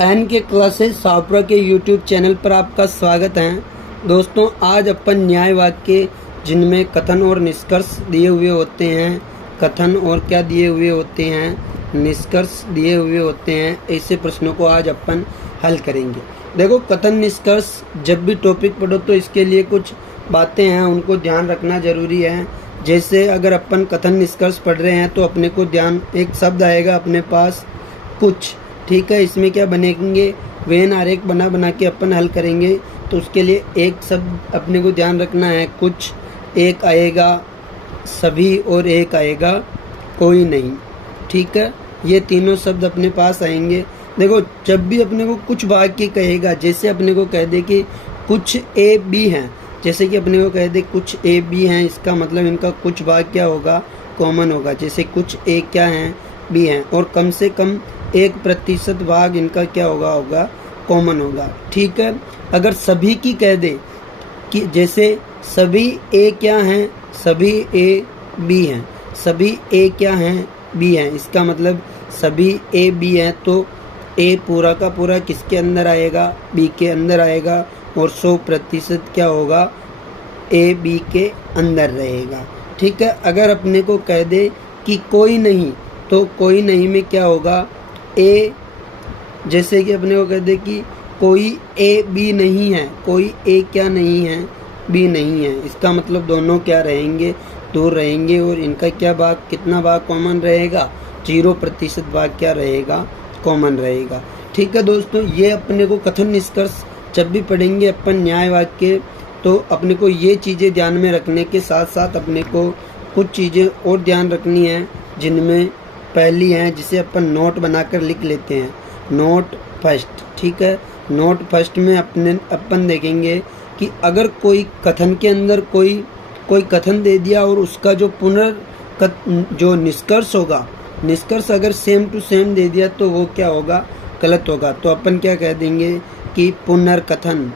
N के classes Shahpura के YouTube channel पर आपका स्वागत है। दोस्तों, आज अपन न्याय वाक्य जिनमें कथन और निष्कर्ष दिए हुए होते हैं, कथन और क्या दिए हुए होते हैं, निष्कर्ष दिए हुए होते हैं, ऐसे प्रश्नों को आज अपन हल करेंगे। देखो, कथन निष्कर्ष जब भी टॉपिक पढ़ो तो इसके लिए कुछ बातें हैं, उनको ध्यान रखना जरूरी है। जैसे अगर अपन कथन निष्कर्ष पढ़ रहे हैं तो अपने को ध्यान, एक शब्द आएगा अपने पास कुछ, ठीक है। इसमें क्या बनेंगे, वेन आरेख बना के अपन हल करेंगे। तो उसके लिए एक शब्द अपने को ध्यान रखना है, कुछ, एक आएगा सभी और एक आएगा कोई नहीं, ठीक है। ये तीनों शब्द अपने पास आएंगे। देखो, जब भी अपने को कुछ वाक्य कहेगा, जैसे अपने को कह दे कि कुछ ए बी हैं, जैसे कि अपने को कह दे कुछ ए बी हैं, इसका मतलब इनका कुछ भाग क्या होगा, कॉमन होगा। जैसे कुछ ए क्या हैं, बी हैं, और कम से कम 1% भाग इनका क्या होगा कॉमन होगा, ठीक है। अगर सभी की कह दे कि जैसे सभी ए क्या हैं, सभी ए बी हैं, सभी ए क्या हैं, बी हैं, इसका मतलब सभी ए बी हैं, तो ए पूरा का पूरा किसके अंदर आएगा, बी के अंदर आएगा, और 100% क्या होगा, ए बी के अंदर रहेगा, ठीक है। अगर अपने को कह दे कि कोई नहीं, तो कोई नहीं में क्या होगा, ए, जैसे कि अपने को कह दे कि कोई ए बी नहीं है, कोई ए क्या नहीं है, बी नहीं है, इसका मतलब दोनों क्या रहेंगे, दूर रहेंगे, और इनका क्या भाग, कितना भाग कॉमन रहेगा, 0% भाग क्या रहेगा, कॉमन रहेगा, ठीक है। दोस्तों, ये अपने को कथन निष्कर्ष जब भी पढ़ेंगे अपन न्याय वाक्य, तो अपने को ये चीज़ें ध्यान में रखने के साथ साथ अपने को कुछ चीज़ें और ध्यान रखनी है, जिनमें पहली है जिसे अपन नोट बनाकर लिख लेते हैं, नोट फर्स्ट, ठीक है। नोट फर्स्ट में अपन देखेंगे कि अगर कोई कथन के अंदर कोई कथन दे दिया और उसका जो निष्कर्ष होगा, निष्कर्ष अगर सेम टू सेम दे दिया तो वो क्या होगा, गलत होगा। तो अपन क्या कह देंगे कि पुनर्कथन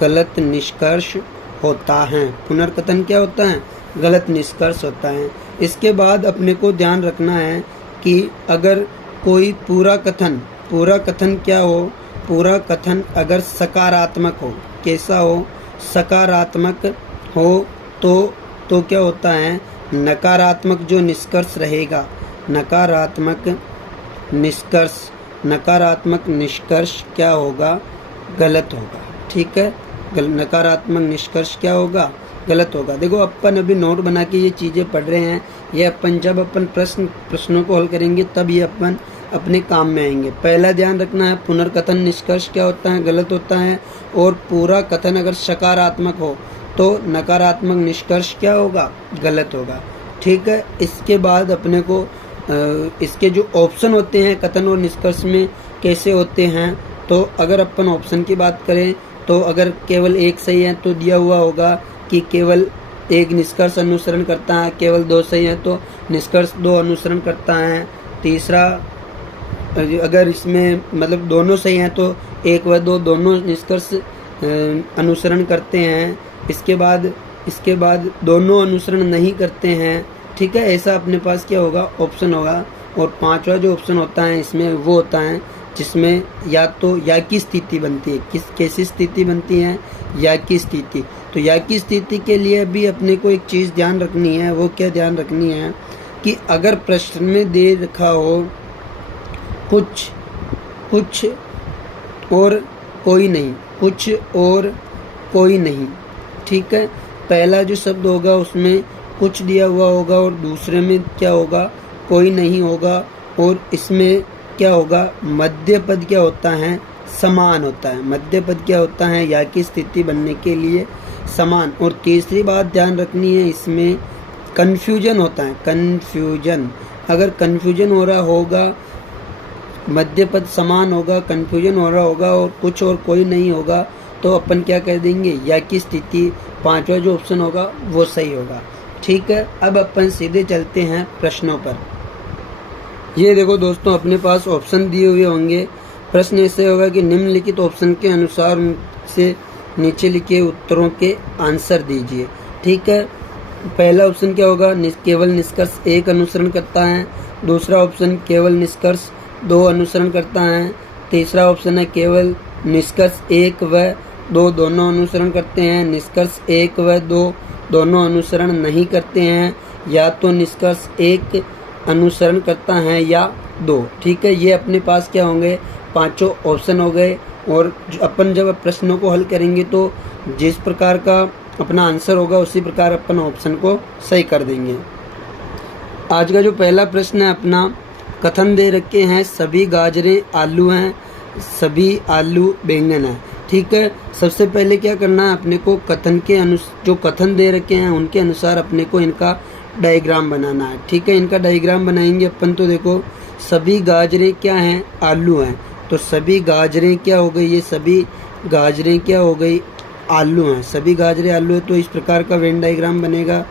गलत निष्कर्ष होता है। पुनर्कथन क्या होता है, गलत निष्कर्ष होता है। इसके बाद अपने को ध्यान रखना है कि अगर कोई पूरा कथन क्या हो, पूरा कथन अगर सकारात्मक हो, कैसा हो, सकारात्मक हो, तो क्या होता है, नकारात्मक जो निष्कर्ष रहेगा, नकारात्मक निष्कर्ष क्या होगा, गलत होगा, ठीक है। नकारात्मक निष्कर्ष क्या होगा, गलत होगा। देखो, अपन अभी नोट बना के ये चीज़ें पढ़ रहे हैं, ये अपन जब अपन प्रश्नों को हल करेंगे तब ये अपन अपने काम में आएंगे। पहला ध्यान रखना है, पुनर्कथन निष्कर्ष क्या होता है, गलत होता है, और पूरा कथन अगर सकारात्मक हो तो नकारात्मक निष्कर्ष क्या होगा, गलत होगा, ठीक है। इसके बाद अपने को इसके जो ऑप्शन होते हैं कथन और निष्कर्ष में कैसे होते हैं, तो अगर अपन ऑप्शन की बात करें तो अगर केवल एक सही है तो दिया हुआ होगा कि केवल एक निष्कर्ष अनुसरण करता है, केवल 2 सही है तो निष्कर्ष 2 अनुसरण करता है। तीसरा, अगर इसमें मतलब दोनों सही हैं तो 1 व 2 दोनों निष्कर्ष अनुसरण करते हैं। इसके बाद दोनों अनुसरण नहीं करते हैं, ठीक है। ऐसा अपने पास क्या होगा, ऑप्शन होगा। और 5वां जो ऑप्शन होता है इसमें वो होता है जिसमें या तो या की स्थिति बनती है। कैसी स्थिति बनती है, या की स्थिति। तो या की स्थिति के लिए भी अपने को एक चीज़ ध्यान रखनी है, वो क्या ध्यान रखनी है कि अगर प्रश्न में दे रखा हो कुछ और कोई नहीं, कुछ और कोई नहीं, ठीक है। पहला जो शब्द होगा उसमें कुछ दिया हुआ होगा और दूसरे में क्या होगा, कोई नहीं होगा, और इसमें क्या होगा, मध्य पद क्या होता है, समान होता है। मध्य पद क्या होता है, या की स्थिति बनने के लिए समान। और तीसरी बात ध्यान रखनी है, इसमें कन्फ्यूजन होता है, कन्फ्यूजन। अगर कन्फ्यूजन हो रहा होगा, मध्य पद समान होगा, कन्फ्यूजन हो रहा होगा और कुछ और कोई नहीं होगा, तो अपन क्या कह देंगे, या की स्थिति। 5वां जो ऑप्शन होगा वो सही होगा, ठीक है। अब अपन सीधे चलते हैं प्रश्नों पर। ये देखो दोस्तों, अपने पास ऑप्शन दिए हुए होंगे। प्रश्न ऐसे होगा कि निम्नलिखित ऑप्शन के अनुसार से नीचे लिखे उत्तरों के आंसर दीजिए, ठीक है। पहला ऑप्शन क्या होगा, केवल निष्कर्ष 1 अनुसरण करता है। दूसरा ऑप्शन केवल निष्कर्ष 2 अनुसरण करता है। तीसरा ऑप्शन है केवल निष्कर्ष 1 व 2 दोनों अनुसरण करते हैं। निष्कर्ष 1 व 2 दोनों अनुसरण नहीं करते हैं, या तो निष्कर्ष 1 अनुसरण करता है या 2। ठीक है, ये अपने पास क्या होंगे, पांचों ऑप्शन हो गए। और अपन जब प्रश्नों को हल करेंगे तो जिस प्रकार का अपना आंसर होगा उसी प्रकार अपन ऑप्शन को सही कर देंगे। आज का जो पहला प्रश्न है अपना, कथन दे रखे हैं सभी गाजरें आलू हैं, सभी आलू बैंगन है। ठीक है, सबसे पहले क्या करना है अपने को, कथन के जो कथन दे रखे हैं उनके अनुसार अपने को इनका डायग्राम बनाना है। ठीक है, इनका डायग्राम बनाएंगे अपन। तो देखो, सभी गाजरें क्या हैं, आलू हैं। तो सभी गाजरें क्या हो गई, ये सभी गाजरें क्या हो गई, आलू हैं। सभी गाजरें आलू है, तो इस प्रकार का वेन डायग्राम बनेगा।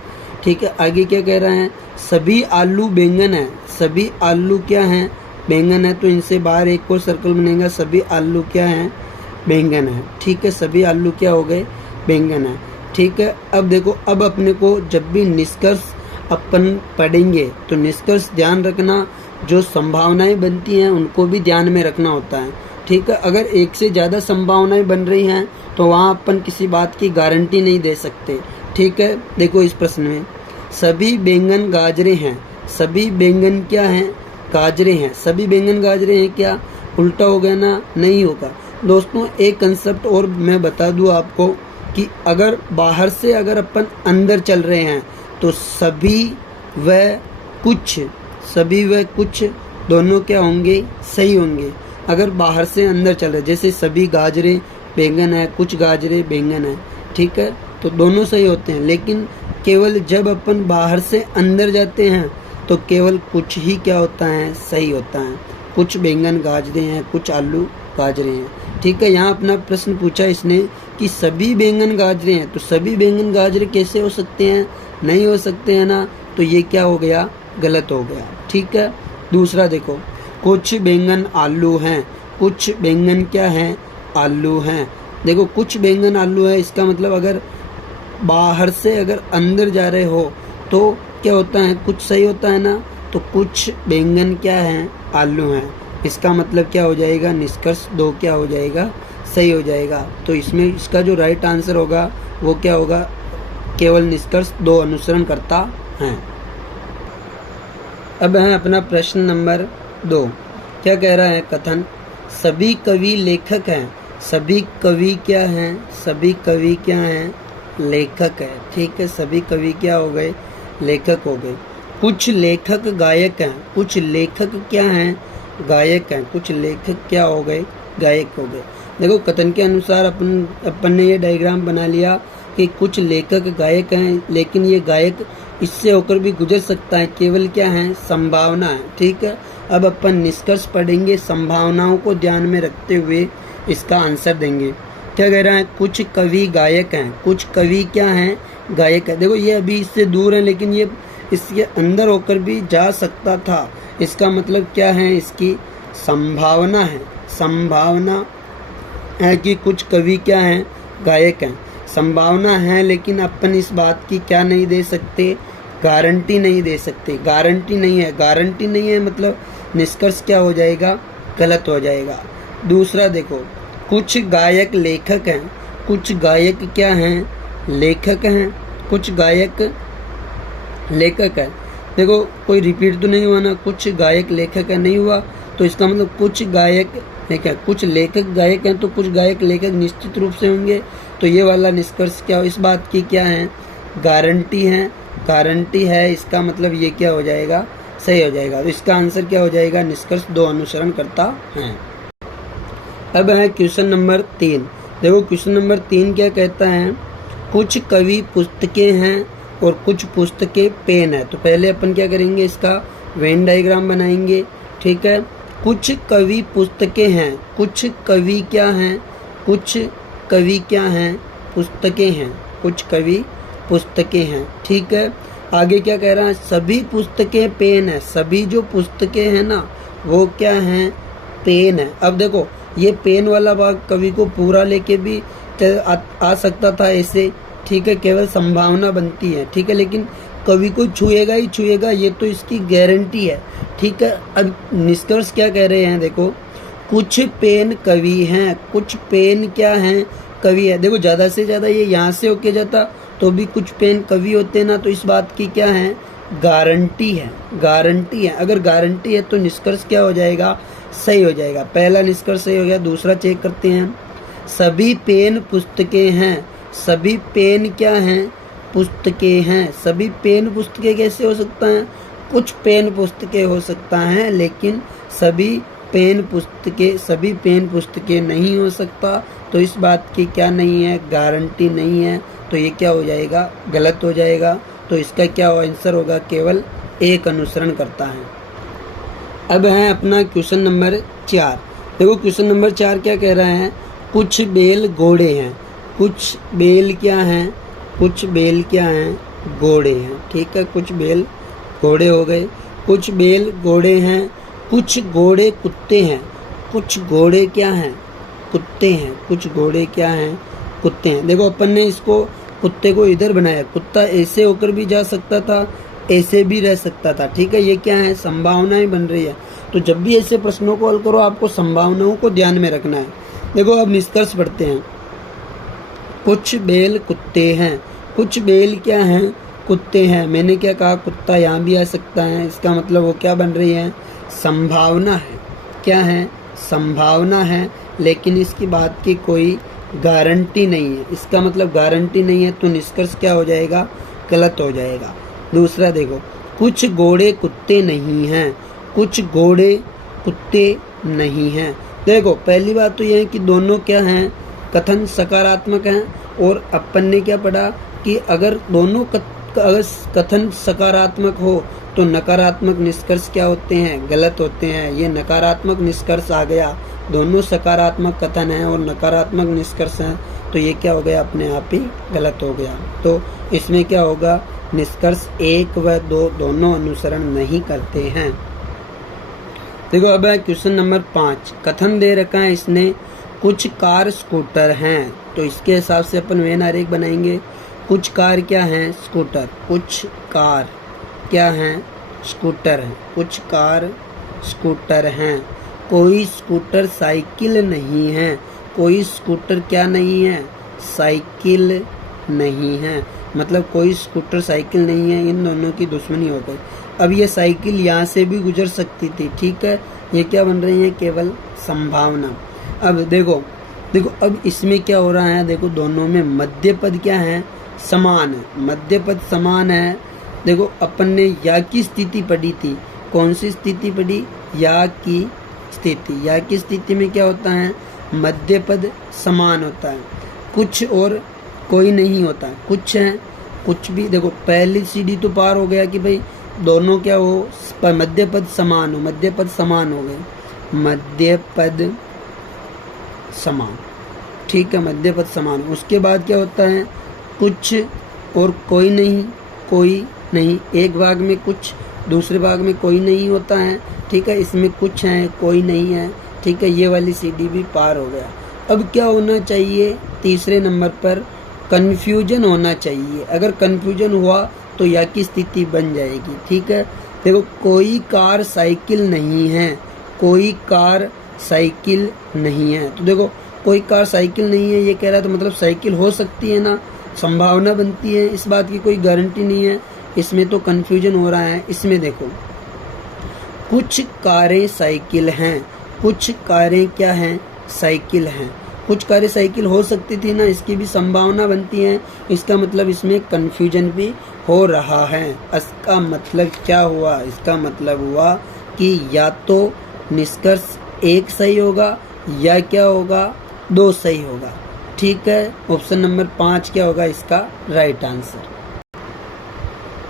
ठीक है, आगे क्या कह रहा है, सभी आलू बैंगन है। सभी आलू क्या हैं, बैंगन है। तो इनसे बाहर एक और सर्कल बनेगा, सभी आलू क्या हैं, बैंगन है। ठीक है, सभी आलू क्या हो गए, बैंगन है। ठीक है, अब देखो, अब अपने को जब भी निष्कर्ष अपन पढ़ेंगे तो निष्कर्ष ध्यान रखना, जो संभावनाएं बनती हैं उनको भी ध्यान में रखना होता है। ठीक है, अगर एक से ज़्यादा संभावनाएं बन रही हैं तो वहाँ अपन किसी बात की गारंटी नहीं दे सकते। ठीक है, देखो इस प्रश्न में सभी बैंगन गाजरे हैं। सभी बैंगन क्या हैं, गाजरे हैं। सभी बैंगन गाजरे हैं, क्या उल्टा हो गया ना, नहीं होगा। दोस्तों एक कंसेप्ट और मैं बता दूं आपको कि अगर बाहर से अगर अपन अंदर चल रहे हैं तो सभी व कुछ दोनों क्या होंगे, सही होंगे। अगर बाहर से अंदर चल रहे, जैसे सभी गाजरे बैंगन है, कुछ गाजरे बैंगन है। ठीक है, तो दोनों सही होते हैं। लेकिन केवल जब अपन बाहर से अंदर जाते हैं तो केवल कुछ ही क्या होता है, सही होता है। कुछ बैंगन गाजरे हैं, कुछ आलू गाजरे हैं। ठीक है, यहाँ अपना प्रश्न पूछा इसने कि सभी बैंगन गाजरे हैं, तो सभी बैंगन गाजरे कैसे हो सकते हैं, नहीं हो सकते हैं ना। तो ये क्या हो गया, गलत हो गया। ठीक है, दूसरा देखो, कुछ बैंगन आलू हैं। कुछ बैंगन क्या हैं, आलू हैं। देखो, कुछ बैंगन आलू है, इसका मतलब अगर बाहर से अगर अंदर जा रहे हो तो क्या होता है, कुछ सही होता है ना। तो कुछ बैंगन क्या हैं, आलू हैं। इसका मतलब क्या हो जाएगा, निष्कर्ष 2 क्या हो जाएगा, सही हो जाएगा। तो इसमें इसका जो राइट आंसर होगा वो क्या होगा, केवल निष्कर्ष 2 अनुसरण करता है। अब है अपना प्रश्न नंबर 2। क्या कह रहा है, कथन सभी कवि लेखक हैं। सभी कवि क्या हैं, सभी कवि क्या हैं, लेखक है। ठीक है, सभी कवि क्या हो गए, लेखक हो गए। कुछ लेखक गायक हैं। कुछ लेखक क्या हैं, गायक हैं। कुछ लेखक क्या हो गए, गायक हो गए। देखो, कथन के अनुसार अपन ने ये डायग्राम बना लिया कि कुछ लेखक गायक हैं, लेकिन ये गायक इससे होकर भी गुजर सकता है, केवल क्या है, संभावना है। ठीक है, अब अपन निष्कर्ष पढ़ेंगे, संभावनाओं को ध्यान में रखते हुए इसका आंसर देंगे। क्या कह रहा है, कुछ कवि गायक हैं। कुछ कवि क्या हैं, गायक है। देखो, ये अभी इससे दूर है, लेकिन ये इसके अंदर होकर भी जा सकता था। इसका मतलब क्या है, इसकी संभावना है। संभावना है कि कुछ कवि क्या हैं, गायक हैं। संभावना है, लेकिन अपन इस बात की क्या नहीं दे सकते, गारंटी नहीं दे सकते। गारंटी नहीं है, गारंटी नहीं है मतलब निष्कर्ष क्या हो जाएगा, गलत हो जाएगा। दूसरा देखो, कुछ गायक लेखक हैं। कुछ गायक क्या हैं, लेखक हैं। कुछ गायक लेखक है। देखो, कोई रिपीट तो नहीं हुआ ना, कुछ गायक लेखक है, नहीं हुआ। तो इसका मतलब कुछ गायक लेखक, कुछ लेखक गायक हैं, तो कुछ गायक लेखक निश्चित रूप से होंगे। तो ये वाला निष्कर्ष क्या हो, इस बात की क्या है, गारंटी है। गारंटी है, इसका मतलब ये क्या हो जाएगा, सही हो जाएगा। तो इसका आंसर क्या हो जाएगा, निष्कर्ष 2 अनुसरण करता है। अब है क्वेश्चन नंबर 3। देखो, क्वेश्चन नंबर 3 क्या कहता है, कुछ कवि पुस्तकें हैं और कुछ पुस्तकें पेन है। तो पहले अपन क्या करेंगे, इसका वेन डायग्राम बनाएंगे। ठीक है, कुछ कवि पुस्तकें हैं। कुछ कवि क्या हैं, कुछ कवि क्या हैं, पुस्तकें हैं। कुछ कवि पुस्तकें हैं। ठीक है, आगे क्या कह रहा है, सभी पुस्तकें पेन है। सभी जो पुस्तकें हैं ना वो क्या हैं, पेन है। अब देखो, ये पेन वाला भाग कवि को पूरा लेके भी आ सकता था ऐसे, ठीक है, केवल संभावना बनती है, ठीक है, लेकिन कवि को छुएगा ही छुएगा, ये तो इसकी गारंटी है, ठीक है। अब निष्कर्ष क्या कह रहे हैं, देखो, कुछ पेन कवि हैं, कुछ पेन क्या हैं, कवि है। देखो ज़्यादा से ज़्यादा ये यहाँ से होके जाता तो भी कुछ पेन कवि होते ना, तो इस बात की क्या है, गारंटी है, गारंटी है। अगर गारंटी है तो निष्कर्ष क्या हो जाएगा, सही हो जाएगा। पहला निष्कर्ष सही हो गया। दूसरा चेक करते हैं, सभी पेन पुस्तकें हैं, सभी पेन क्या हैं, पुस्तकें हैं। सभी पेन पुस्तकें कैसे हो सकता है, कुछ पेन पुस्तकें हो सकता है, लेकिन सभी पेन पुस्तकें नहीं हो सकता। तो इस बात की क्या नहीं है, गारंटी नहीं है, तो ये क्या हो जाएगा, गलत हो जाएगा। तो इसका क्या आंसर होगा, केवल एक अनुसरण करता है। अब है अपना क्वेश्चन नंबर 4। देखो क्वेश्चन नंबर 4 क्या कह रहा है, कुछ बेल घोड़े हैं, कुछ बेल क्या हैं, कुछ बेल क्या हैं, घोड़े हैं, ठीक है। कुछ बेल घोड़े हो गए, कुछ बेल घोड़े हैं, कुछ घोड़े कुत्ते हैं, कुछ घोड़े क्या हैं, कुत्ते हैं, कुछ घोड़े क्या हैं, कुत्ते हैं। देखो अपन ने इसको कुत्ते को इधर बनाया, कुत्ता ऐसे होकर भी जा सकता था, ऐसे भी रह सकता था, ठीक है। ये क्या है, संभावनाएं बन रही है। तो जब भी ऐसे प्रश्नों को हल करो आपको संभावनाओं को ध्यान में रखना है। देखो अब निष्कर्ष पढ़ते हैं, कुछ बेल कुत्ते हैं, कुछ बेल क्या हैं, कुत्ते हैं। मैंने क्या कहा, कुत्ता यहाँ भी आ सकता है, इसका मतलब वो क्या बन रही है, संभावना है। क्या है, संभावना है, लेकिन इसकी बात की कोई गारंटी नहीं है। इसका मतलब गारंटी नहीं है, तो निष्कर्ष क्या हो जाएगा, गलत हो जाएगा। दूसरा देखो, कुछ घोड़े कुत्ते नहीं हैं, कुछ घोड़े कुत्ते नहीं हैं। देखो पहली बात तो यह है कि दोनों क्या हैं, कथन सकारात्मक हैं। और अपन ने क्या पढ़ा कि अगर दोनों अगर कथन सकारात्मक हो तो नकारात्मक निष्कर्ष क्या होते हैं, गलत होते हैं। ये नकारात्मक निष्कर्ष आ गया, दोनों सकारात्मक कथन हैं और नकारात्मक निष्कर्ष हैं, तो ये क्या हो गया, अपने आप ही गलत हो गया। तो इसमें क्या होगा, निष्कर्ष 1 व 2 दोनों अनुसरण नहीं करते हैं। देखो अब है क्वेश्चन नंबर 5। कथन दे रखा है इसने, कुछ कार स्कूटर हैं, तो इसके हिसाब से अपन वेन आरेख बनाएंगे। कुछ कार क्या हैं, स्कूटर, कुछ कार क्या हैं, स्कूटर हैं, कुछ कार स्कूटर हैं। कोई स्कूटर साइकिल नहीं है, कोई स्कूटर क्या नहीं है, साइकिल नहीं है। मतलब कोई स्कूटर साइकिल नहीं है, इन दोनों की दुश्मनी हो गई। अब ये साइकिल यहाँ से भी गुजर सकती थी, ठीक है। ये क्या बन रही है, केवल संभावना। अब देखो अब इसमें क्या हो रहा है, देखो दोनों में मध्य पद क्या है, समान है, मध्य पद समान है। देखो अपन ने या की स्थिति पढ़ी थी, कौन सी स्थिति पढ़ी, या की स्थिति। या की स्थिति में क्या होता है, मध्य पद समान होता है, कुछ और कोई नहीं होता, कुछ है कुछ भी। देखो पहली सीढ़ी तो पार हो गया कि भाई दोनों क्या हो, मध्य पद समान हो, मध्य पद समान हो गए, मध्य पद समान, ठीक है, मध्य पद समान। उसके बाद क्या होता है, कुछ और कोई नहीं, कोई नहीं। एक भाग में कुछ, दूसरे भाग में कोई नहीं होता है, ठीक है। इसमें कुछ है, कोई नहीं है, ठीक है। ये वाली सीढ़ी भी पार हो गया। अब क्या होना चाहिए, तीसरे नंबर पर कन्फ्यूजन होना चाहिए। अगर कन्फ्यूजन हुआ तो या की स्थिति बन जाएगी, ठीक है। देखो कोई कार साइकिल नहीं है, कोई कार साइकिल नहीं है। तो देखो कोई कार साइकिल नहीं है ये कह रहा है, तो मतलब साइकिल हो सकती है ना, संभावना बनती है, इस बात की कोई गारंटी नहीं है। इसमें तो कन्फ्यूजन हो रहा है। इसमें देखो कुछ कारें साइकिल हैं, कुछ कारें क्या हैं, साइकिल हैं। कुछ कारें साइकिल हो सकती थी ना, इसकी भी संभावना बनती है। इसका मतलब इसमें कन्फ्यूजन भी हो रहा है। इसका मतलब क्या हुआ, इसका मतलब हुआ कि या तो निष्कर्ष 1 सही होगा या क्या होगा, 2 सही होगा, ठीक है। ऑप्शन नंबर 5 क्या होगा इसका राइट आंसर।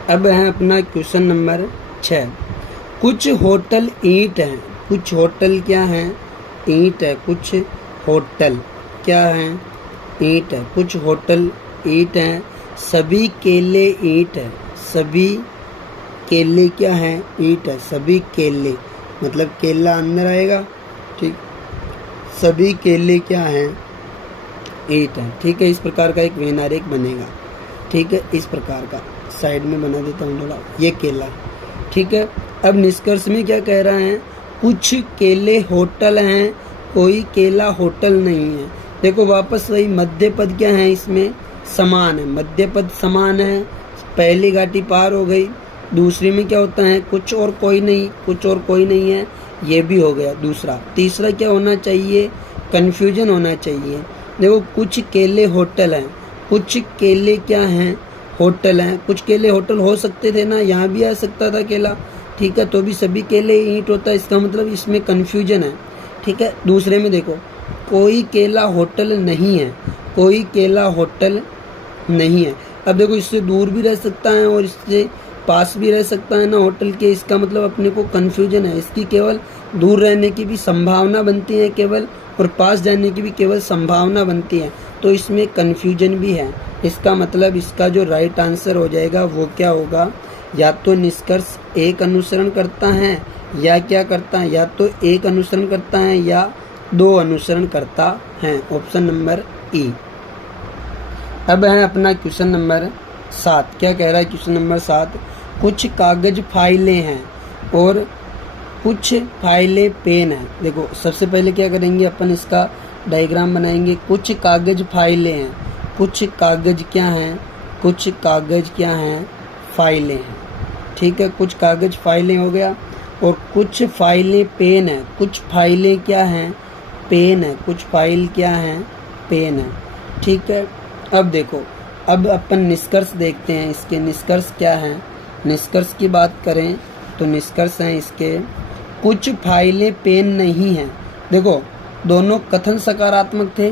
अब है अपना क्वेश्चन नंबर 6। कुछ होटल ईंट हैं, कुछ होटल क्या हैं, ईंट है। कुछ होटल क्या हैं, ईंट है। कुछ होटल ईंट हैं। सभी केले ईंट है, सभी केले क्या हैं, ईंट है। सभी केले मतलब केला अंदर आएगा, ठीक। सभी केले क्या हैं, ईंट है, ठीक है। इस प्रकार का एक वेन आरेख बनेगा। ठीक है, इस प्रकार का साइड में बना देता हूँ थोड़ा, ये केला। ठीक है, अब निष्कर्ष में क्या कह रहा है, कुछ केले होटल हैं, कोई केला होटल नहीं है। देखो वापस वही मध्य पद क्या है, इसमें समान है, मध्य पद समान है, पहली घाटी पार हो गई। दूसरी में क्या होता है, कुछ और कोई नहीं, कुछ और कोई नहीं है, ये भी हो गया दूसरा। तीसरा क्या होना चाहिए, कन्फ्यूजन होना चाहिए। देखो कुछ केले होटल हैं, कुछ केले क्या हैं, होटल हैं। कुछ केले होटल हो सकते थे ना, यहाँ भी आ सकता था केला, ठीक है, तो भी सभी केले ईंट होता है, इसका मतलब इसमें कन्फ्यूजन है। ठीक है, दूसरे में देखो कोई केला होटल नहीं है, कोई केला होटल नहीं है। अब देखो इससे दूर भी रह सकता है और इससे पास भी रह सकता है ना होटल के, इसका मतलब अपने को कन्फ्यूजन है। इसकी केवल दूर रहने की भी संभावना बनती है केवल, और पास जाने की भी केवल संभावना बनती है, तो इसमें कन्फ्यूजन भी है। इसका मतलब इसका जो राइट आंसर हो जाएगा वो क्या होगा, या तो निष्कर्ष एक अनुसरण करता है या क्या करता है, या तो एक अनुसरण करता है या दो अनुसरण करता है। ऑप्शन नंबर ई। अब है अपना क्वेश्चन नंबर 7। क्या कह रहा है क्वेश्चन नंबर 7, कुछ कागज फाइलें हैं और कुछ फाइलें पेन हैं। देखो सबसे पहले क्या करेंगे, अपन इसका डायग्राम बनाएंगे। कुछ कागज फाइलें हैं, कुछ कागज क्या हैं, कुछ कागज क्या हैं, फाइलें हैं। ठीक है, कुछ कागज फाइलें हो गया, और कुछ फाइलें पेन है, कुछ फाइलें क्या हैं, पेन है, कुछ फाइल क्या हैं, पेन है। ठीक है, अब देखो, अब अपन निष्कर्ष देखते हैं, इसके निष्कर्ष क्या हैं। निष्कर्ष की बात करें तो निष्कर्ष हैं इसके, कुछ फाइलें पेन नहीं हैं। देखो दोनों कथन सकारात्मक थे,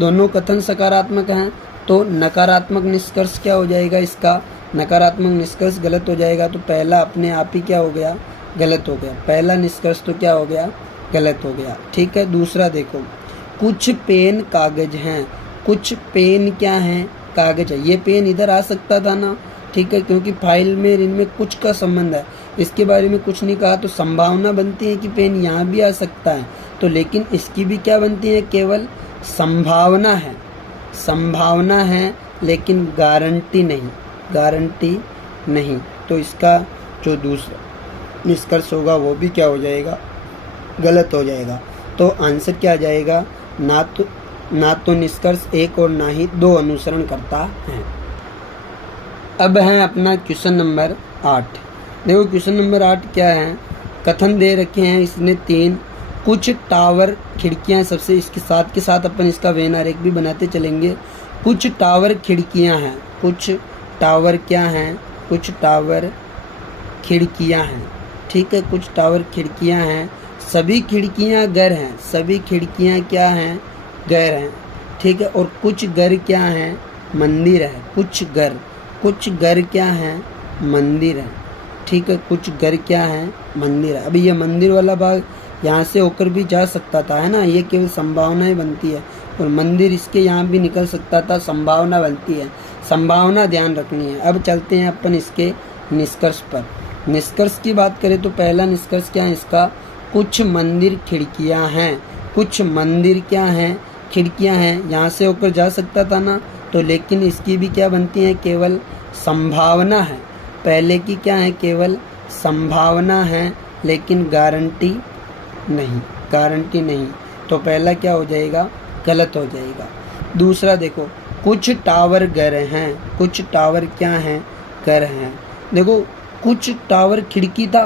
दोनों कथन सकारात्मक हैं, तो नकारात्मक निष्कर्ष क्या हो जाएगा, इसका नकारात्मक निष्कर्ष गलत हो जाएगा। तो पहला अपने आप ही क्या हो गया, गलत हो गया। पहला निष्कर्ष तो क्या हो गया, गलत हो गया। ठीक है, दूसरा देखो, कुछ पेन कागज हैं, कुछ पेन क्या हैं, कागज है। ये पेन इधर आ सकता था ना, ठीक है, क्योंकि फाइल में इनमें कुछ का संबंध है, इसके बारे में कुछ नहीं कहा, तो संभावना बनती है कि पेन यहाँ भी आ सकता है। तो लेकिन इसकी भी क्या बनती है, केवल संभावना है, संभावना है, लेकिन गारंटी नहीं, गारंटी नहीं। तो इसका जो दूसरा निष्कर्ष होगा वो भी क्या हो जाएगा, गलत हो जाएगा। तो आंसर क्या आ जाएगा, ना तो निष्कर्ष एक और ना ही दो अनुसरण करता है। अब है अपना क्वेश्चन नंबर 8। देखो क्वेश्चन नंबर 8 क्या है, कथन दे रखे हैं इसने 3, कुछ टावर खिड़कियां, सबसे इसके साथ के साथ अपन इसका वेन आरेख भी बनाते चलेंगे। कुछ टावर खिड़कियां हैं, कुछ टावर क्या हैं, कुछ टावर खिड़कियां हैं। ठीक है, कुछ टावर खिड़कियां हैं, सभी खिड़कियां घर हैं, सभी खिड़कियां क्या हैं, घर हैं। ठीक है, और कुछ घर क्या हैं, मंदिर है, कुछ घर क्या हैं, मंदिर है। ठीक है, कुछ घर क्या है, मंदिर है। अभी ये मंदिर वाला भाग यहाँ से होकर भी जा सकता था, है ना, ये केवल संभावनाएं बनती है, और मंदिर इसके यहाँ भी निकल सकता था, संभावना बनती है, संभावना ध्यान रखनी है। अब चलते हैं अपन इसके निष्कर्ष पर। निष्कर्ष की बात करें तो पहला निष्कर्ष क्या है इसका, कुछ मंदिर खिड़कियां हैं, कुछ मंदिर क्या हैं, खिड़कियां हैं। यहाँ से होकर जा सकता था ना, तो लेकिन इसकी भी क्या बनती है, केवल संभावना है। पहले की क्या है, केवल संभावना है, लेकिन गारंटी नहीं, गारंटी नहीं। तो पहला क्या हो जाएगा, गलत हो जाएगा। दूसरा देखो, कुछ टावर घर हैं, कुछ टावर क्या हैं, घर हैं। देखो कुछ टावर खिड़की था,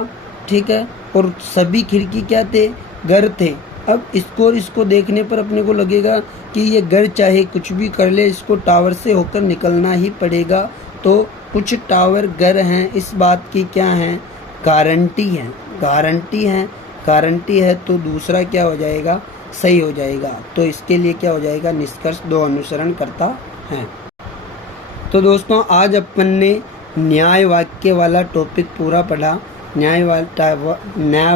ठीक है, और सभी खिड़की क्या थे, घर थे। अब इसको और इसको देखने पर अपने को लगेगा कि ये घर चाहे कुछ भी कर ले, इसको टावर से होकर निकलना ही पड़ेगा। तो कुछ टावर घर हैं, इस बात की क्या है, गारंटी है, गारंटी है, गारंटी है। तो दूसरा क्या हो जाएगा, सही हो जाएगा। तो इसके लिए क्या हो जाएगा, निष्कर्ष दो अनुसरण करता है। तो दोस्तों आज अपन ने न्याय वाक्य वाला टॉपिक पूरा पढ़ा। न्याय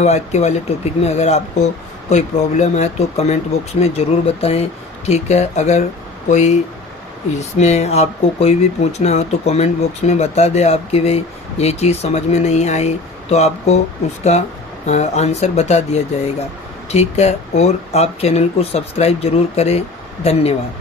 वाक्य वाले टॉपिक में अगर आपको कोई प्रॉब्लम है तो कमेंट बॉक्स में ज़रूर बताएं, ठीक है। अगर कोई इसमें आपको कोई भी पूछना हो तो कमेंट बॉक्स में बता दे आपकी भाई ये चीज़ समझ में नहीं आई, तो आपको उसका आंसर बता दिया जाएगा, ठीक है। और आप चैनल को सब्सक्राइब ज़रूर करें। धन्यवाद।